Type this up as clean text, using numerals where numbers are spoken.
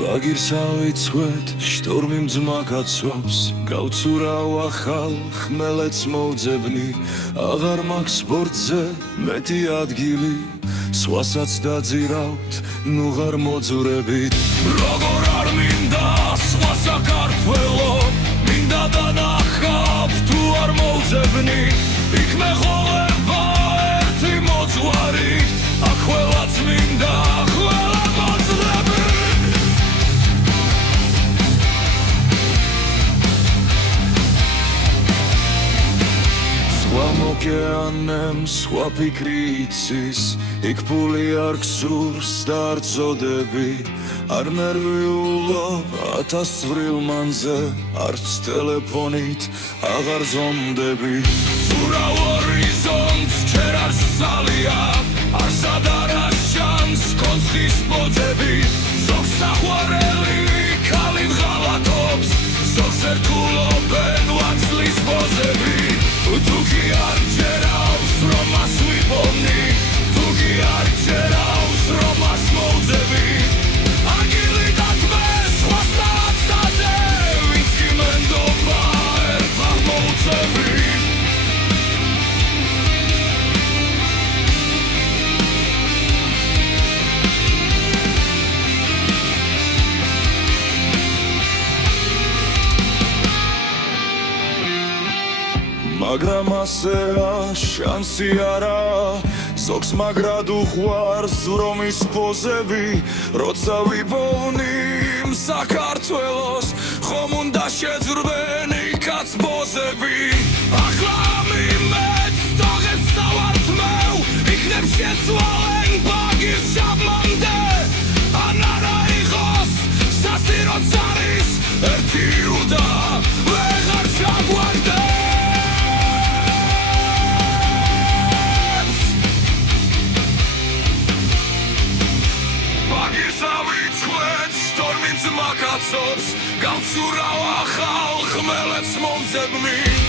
ბაგირსავიცხვეთ შტორმი მძმაკაცობს გავცურავ ახალ ხმელეთს მოვძებნი აღარ მაქვს სპორტზე მეტი ადგილი სხვასაც დაძირავთ ნუ ღარ მოძვრებით როგორ არ მინდა სხვა საქართველო მინდა დანახავ თუ არ მოვძებნი იქ მეღოლება ერთი მოძღვარი აქ ყველაც მინდა ყველა მოძრები სხვა მოკეანემ სხვა ფიქრი იცის იქ ფული არ გსურს და არ წოდები არ ნერვიულობ ათას წვრილ მანზე არც ტელეფონით აღარ ზომდები ზურავ ორიზონტს ჯერ არ სალია არსად არა შანს კონცხის მოძები ზოგს საყვარელი ქალი ღალატობს ზოგს ერთგულობენ ვაცლის პოზები თუ კი არ ჯერავს რომ მას ვიპოვნი თუ კი არ ჯერავს რომ მას მოვძები აგილი დათმეს სხვას დააცადე ვინც კი მენდობა ერთხელ მოვძები მაგრამ ასეა შანსი არა ზოგს მაგრად უყვარს ზრომის პოზები როცა ვიპოვნი საქართველოს ხომ უნდა შეძრბენი კაცბოზები ახლა მიმეც თაღებს დავართმევ იქნებ შეცვალენ ბაგირს შაბმამდე ან არა იყოს სასიროც არის ერთი რუდა ვეღარ ჩაგვარდე მაკაცობს გავცურავ ახალ ხმელეთს მომძებნი